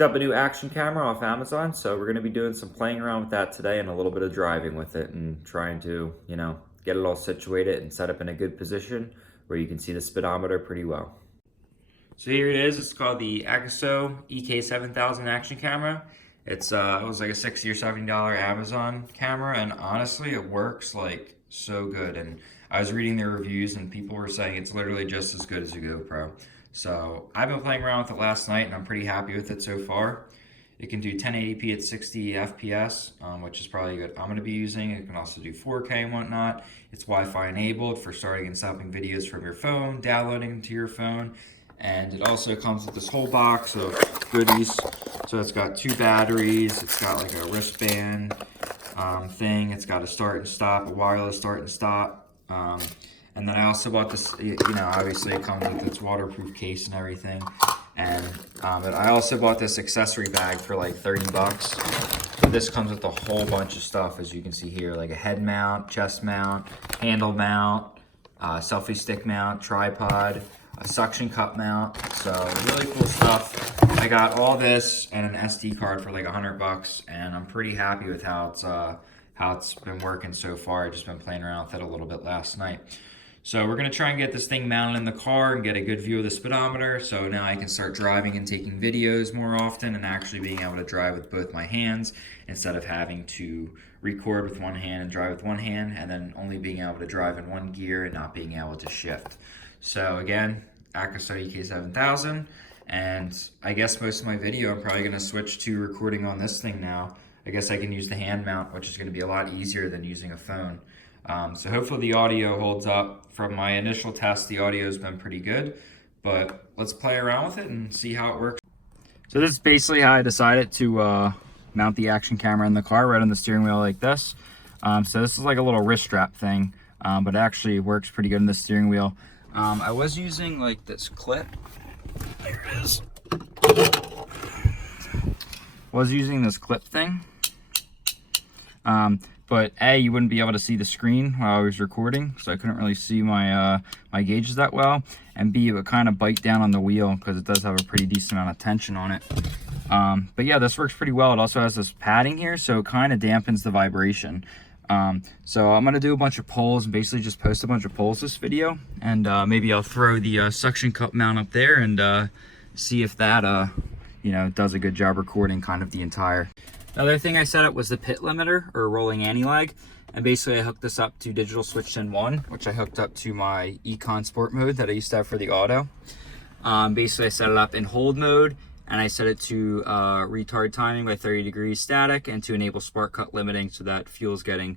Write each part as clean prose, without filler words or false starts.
Picked up a new action camera off Amazon, so we're gonna be doing some playing around with that today and a little bit of driving with it and trying to, you know, get it all situated and set up in a good position where you can see the speedometer pretty well. So here it is. It's called the AGASO EK7000 action camera. It was like a $60 or $70 Amazon camera, and honestly, it works like so good. And I was reading the reviews, and people were saying it's literally just as good as a GoPro. So I've been playing around with it last night, and I'm pretty happy with it so far. It can do 1080p at 60 FPS, which is probably good. I'm going to be using. It can also do 4K and whatnot. It's Wi-Fi enabled for starting and stopping videos from your phone, downloading them to your phone. And it also comes with this whole box of goodies. So it's got 2 batteries, it's got like a wristband thing, it's got a start and stop, a wireless start and stop. And then I also bought this, you know, obviously it comes with its waterproof case and everything. And but I also bought this accessory bag for like 30 bucks. This comes with a whole bunch of stuff, as you can see here, like a head mount, chest mount, handle mount, selfie stick mount, tripod, a suction cup mount. So really cool stuff. I got all this and an SD card for like 100 bucks, and I'm pretty happy with how it's been working so far. I just been playing around with it a little bit last night. So we're gonna try and get this thing mounted in the car and get a good view of the speedometer, so now I can start driving and taking videos more often and actually being able to drive with both my hands instead of having to record with one hand and drive with one hand, and then only being able to drive in one gear and not being able to shift. So again, AGASO EK7000, and I guess most of my video I'm probably gonna switch to recording on this thing now. I guess I can use the hand mount, which is gonna be a lot easier than using a phone. So hopefully the audio holds up. From my initial test, the audio has been pretty good, but let's play around with it and see how it works. So this is basically how I decided to mount the action camera in the car, right on the steering wheel like this. So this is like a little wrist strap thing, but it actually works pretty good in the steering wheel. I was using like this clip. There it is. Was using this clip thing. But A, you wouldn't be able to see the screen while I was recording, so I couldn't really see my my gauges that well. And B, it would kind of bite down on the wheel because it does have a pretty decent amount of tension on it. But yeah, this works pretty well. It also has this padding here, so it kind of dampens the vibration. So I'm gonna do a bunch of polls and basically just post a bunch of polls this video, and maybe I'll throw the suction cup mount up there and see if that you know, does a good job recording kind of the entire. The other thing I set up was the pit limiter, or rolling ANITLAG, and basically I hooked this up to digital switch in 1, which I hooked up to my Econ Sport mode that I used to have for the auto. Basically I set it up in hold mode, and I set it to retard timing by 30 degrees static, and to enable spark cut limiting so that fuel's getting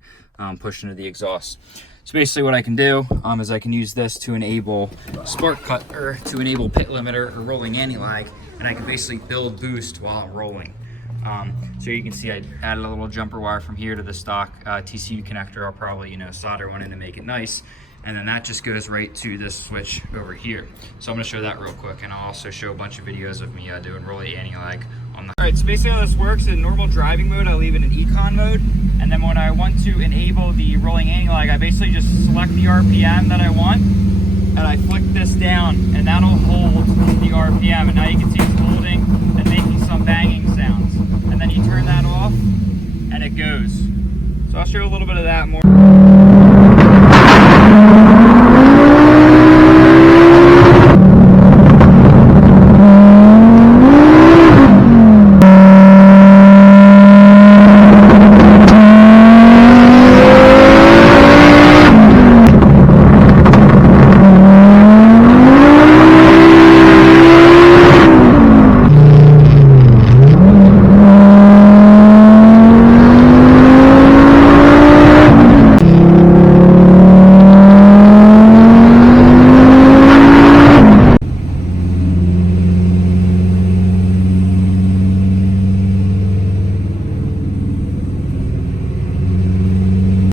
pushed into the exhaust. So basically what I can do is I can use this to enable spark cut, or to enable pit limiter or rolling ANITLAG, and I can basically build boost while I'm rolling. So you can see I added a little jumper wire from here to the stock TCU connector. I'll probably, you know, solder one in to make it nice. And then that just goes right to this switch over here. So I'm gonna show that real quick, and I'll also show a bunch of videos of me doing rolling ANITLAG on the. All right, so basically how this works, in normal driving mode, I leave it in Econ mode. And then when I want to enable the rolling ANITLAG, I basically just select the RPM that I want, and I flick this down, and that'll hold the RPM. And now you can see it's holding and making some banging sounds. And then you turn that off and it goes. So I'll show a little bit of that more